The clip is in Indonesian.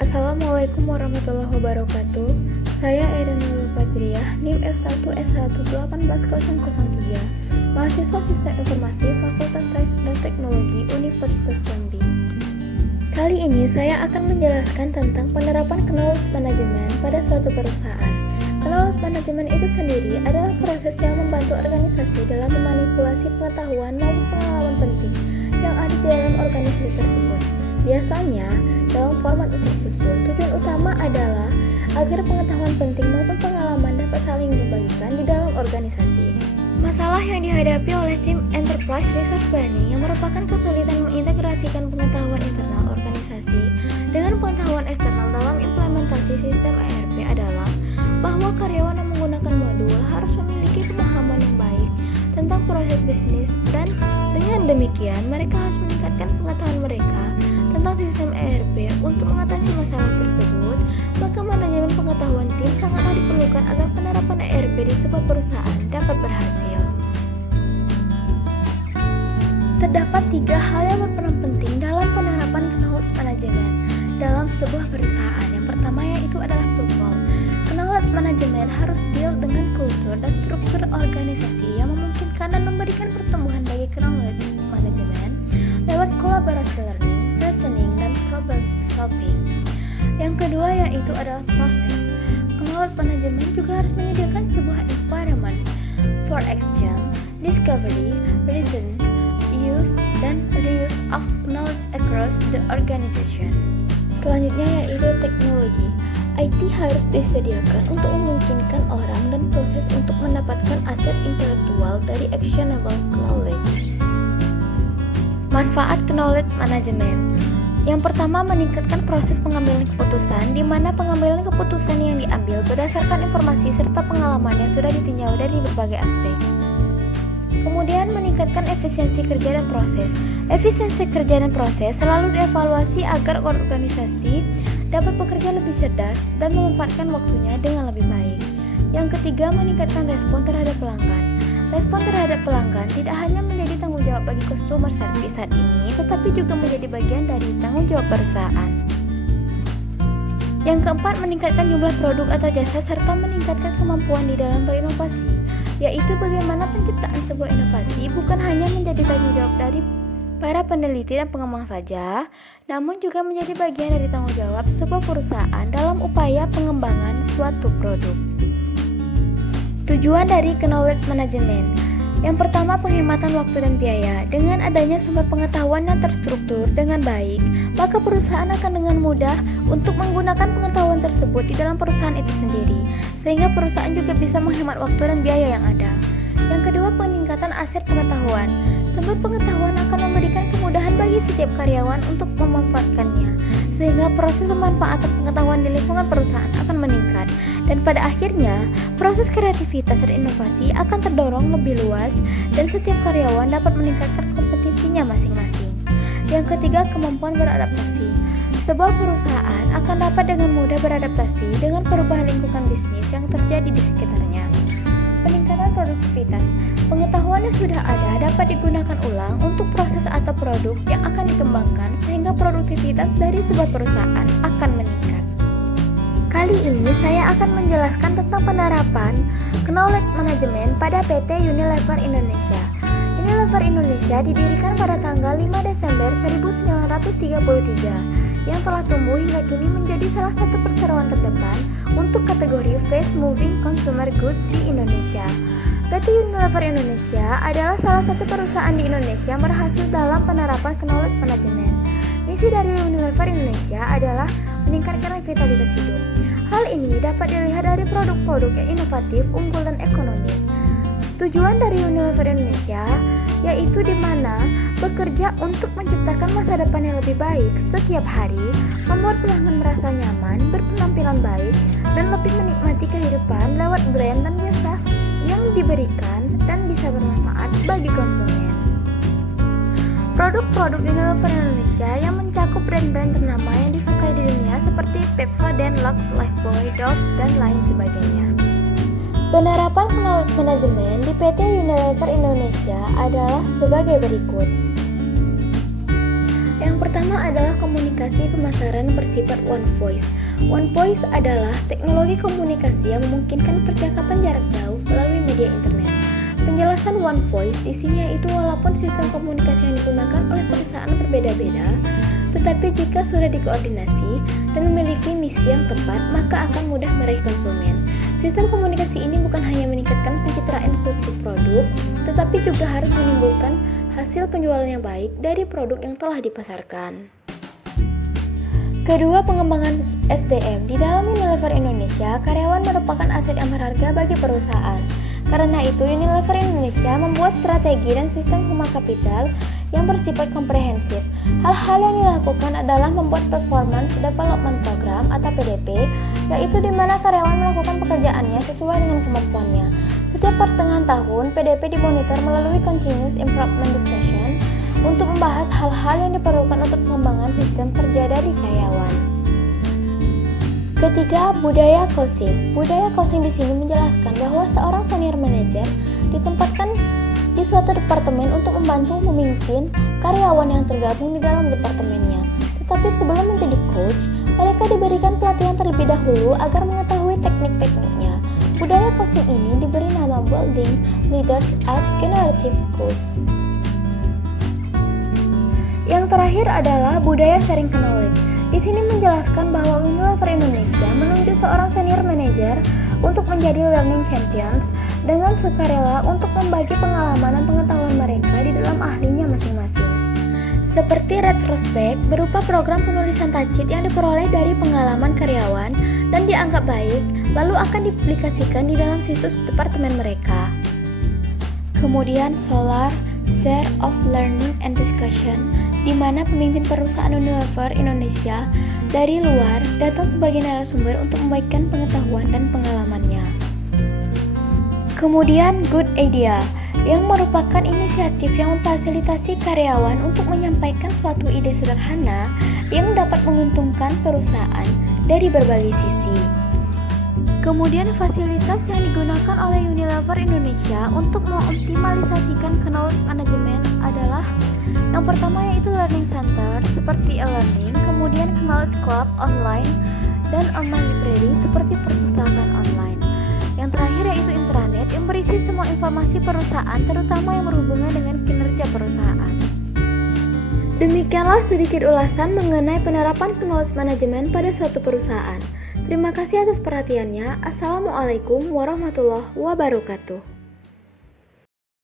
Assalamualaikum warahmatullahi wabarakatuh. Saya Erin Patria, NIM F1S1180003, mahasiswa Sistem Informasi Fakultas Sains dan Teknologi Universitas Jambi. Kali ini saya akan menjelaskan tentang penerapan knowledge management pada suatu perusahaan. Knowledge management itu sendiri adalah proses yang membantu organisasi dalam memanipulasi pengetahuan maupun pengalaman penting yang ada di dalam organisasi tersebut. Biasanya, dalam format tersusun, tujuan utama adalah agar pengetahuan penting maupun pengalaman dapat saling dibagikan di dalam organisasi. Masalah yang dihadapi oleh tim Enterprise Resource Planning yang merupakan kesulitan mengintegrasikan pengetahuan internal organisasi dengan pengetahuan eksternal dalam implementasi sistem ERP adalah bahwa karyawan yang menggunakan modul harus memiliki pemahaman yang baik tentang proses bisnis dan dengan demikian mereka harus meningkatkan pengetahuan mereka tentang sistem ERP untuk mengatasi masalah tersebut. Maka manajemen pengetahuan tim sangatlah diperlukan agar penerapan ERP di sebuah perusahaan dapat berhasil. Terdapat 3 hal yang berperan penting dalam penerapan knowledge management dalam sebuah perusahaan. Yang pertama yaitu adalah people. Knowledge management harus deal dengan kultur dan struktur organisasi yang memungkinkan dan memberikan pertumbuhan bagi knowledge management lewat kolaborasi learning, reasoning, dan problem solving. Yang kedua yaitu adalah proses. Knowledge management juga harus menyediakan sebuah environment for exchange, discovery, reason, use, dan reuse of knowledge across the organization. Selanjutnya yaitu teknologi. IT harus disediakan untuk memungkinkan orang dan proses untuk mendapatkan aset intelektual dari actionable knowledge. Manfaat knowledge management. Yang pertama, meningkatkan proses pengambilan keputusan, di mana pengambilan keputusan yang diambil berdasarkan informasi serta pengalaman yang sudah ditinjau dari berbagai aspek. Kemudian, meningkatkan efisiensi kerja dan proses. Efisiensi kerja dan proses selalu dievaluasi agar organisasi dapat bekerja lebih cerdas dan memanfaatkan waktunya dengan lebih baik. Yang ketiga, meningkatkan respon terhadap pelanggan. Respon terhadap pelanggan tidak hanya menjadi tanggung jawab bagi customer service saat ini, tetapi juga menjadi bagian dari tanggung jawab perusahaan. Yang keempat, meningkatkan jumlah produk atau jasa serta meningkatkan kemampuan di dalam berinovasi, yaitu bagaimana penciptaan sebuah inovasi bukan hanya menjadi tanggung jawab dari para peneliti dan pengembang saja, namun juga menjadi bagian dari tanggung jawab sebuah perusahaan dalam upaya pengembangan suatu produk. Tujuan dari knowledge management. Yang pertama, penghematan waktu dan biaya. Dengan adanya sumber pengetahuan yang terstruktur dengan baik, maka perusahaan akan dengan mudah untuk menggunakan pengetahuan tersebut di dalam perusahaan itu sendiri, sehingga perusahaan juga bisa menghemat waktu dan biaya yang ada. Yang kedua, peningkatan aset pengetahuan. Sumber pengetahuan akan memberikan kemudahan bagi setiap karyawan untuk memanfaatkannya, sehingga proses pemanfaatan pengetahuan di lingkungan perusahaan akan meningkat, dan pada akhirnya proses kreativitas dan inovasi akan terdorong lebih luas dan setiap karyawan dapat meningkatkan kompetisinya masing-masing. Yang ketiga, kemampuan beradaptasi. Sebuah perusahaan akan dapat dengan mudah beradaptasi dengan perubahan lingkungan bisnis yang terjadi di sekitarnya. Peningkatan produktivitas. Pengetahuan yang sudah ada dapat digunakan ulang untuk proses atau produk yang akan dikembangkan sehingga produktivitas dari sebuah perusahaan akan meningkat. Kali ini saya akan menjelaskan tentang penerapan knowledge management pada PT Unilever Indonesia. Unilever Indonesia didirikan pada tanggal 5 Desember 1933 yang telah tumbuh hingga kini menjadi salah satu perseroan terdepan untuk kategori fast moving consumer good di Indonesia. PT Unilever Indonesia adalah salah satu perusahaan di Indonesia yang berhasil dalam penerapan knowledge management. Misi dari Unilever Indonesia adalah meningkatkan vitalitas hidup. Hal ini dapat dilihat dari produk-produk yang inovatif, unggul, dan ekonomis. Tujuan dari Unilever Indonesia yaitu di mana bekerja untuk menciptakan masa depan yang lebih baik setiap hari, membuat pelanggan merasa nyaman, berpenampilan baik, dan lebih menikmati kehidupan lewat brand dan jasa yang diberikan dan bisa bermanfaat bagi konsumen. Produk-produk Unilever Indonesia yang mencakup brand-brand ternama yang disukai di dunia seperti Pepsodent, Lux, Lifebuoy, Dove, dan lain sebagainya. Penerapan knowledge management di PT Unilever Indonesia adalah sebagai berikut. Yang pertama adalah komunikasi komunikasi pemasaran bersifat one voice. One voice adalah teknologi komunikasi yang memungkinkan percakapan jarak jauh melalui media internet. Penjelasan one voice di sini yaitu walaupun sistem komunikasi yang digunakan oleh perusahaan berbeda-beda, tetapi jika sudah dikoordinasi dan memiliki misi yang tepat, maka akan mudah meraih konsumen. Sistem komunikasi ini bukan hanya meningkatkan pencitraan suatu produk, tetapi juga harus menimbulkan hasil penjualan yang baik dari produk yang telah dipasarkan. Kedua, pengembangan SDM. Di dalam Unilever Indonesia, karyawan merupakan aset yang berharga bagi perusahaan. Karena itu, Unilever Indonesia membuat strategi dan sistem human capital yang bersifat komprehensif. Hal-hal yang dilakukan adalah membuat Performance Development Program atau PDP, yaitu di mana karyawan melakukan pekerjaannya sesuai dengan kemampuannya. Setiap pertengahan tahun, PDP dimonitor melalui Continuous Improvement Discussion untuk membahas hal-hal yang diperlukan untuk pengembangan sistem kerja dari karyawan. Ketiga, budaya coaching. Budaya coaching di sini menjelaskan bahwa seorang senior manager ditempatkan di suatu departemen untuk membantu memimpin karyawan yang tergabung di dalam departemennya. Tetapi sebelum menjadi coach, mereka diberikan pelatihan terlebih dahulu agar mengetahui teknik-tekniknya. Budaya coaching ini diberi nama Building Leaders as Generative Coach. Yang terakhir adalah budaya sharing knowledge. Di sini menjelaskan bahwa Unilever Indonesia menunjuk seorang senior manager untuk menjadi learning champions dengan sukarela untuk membagi pengalaman dan pengetahuan mereka di dalam ahlinya masing-masing. Seperti retrospek berupa program penulisan tajwid yang diperoleh dari pengalaman karyawan dan dianggap baik, lalu akan dipublikasikan di dalam situs departemen mereka. Kemudian Solar Share of Learning and Discussion, di mana pemimpin perusahaan Unilever Indonesia dari luar datang sebagai narasumber untuk membagikan pengetahuan dan pengalamannya. Kemudian Good Idea, yang merupakan inisiatif yang memfasilitasi karyawan untuk menyampaikan suatu ide sederhana yang dapat menguntungkan perusahaan dari berbagai sisi. Kemudian fasilitas yang digunakan oleh Unilever Indonesia untuk mengoptimalisasikan knowledge management adalah yang pertama yaitu learning center seperti e-learning, kemudian knowledge club online dan online library seperti perpustakaan online. Yang terakhir yaitu intranet yang berisi semua informasi perusahaan terutama yang berhubungan dengan kinerja perusahaan. Demikianlah sedikit ulasan mengenai penerapan knowledge management pada suatu perusahaan. Terima kasih atas perhatiannya. Assalamualaikum warahmatullahi wabarakatuh.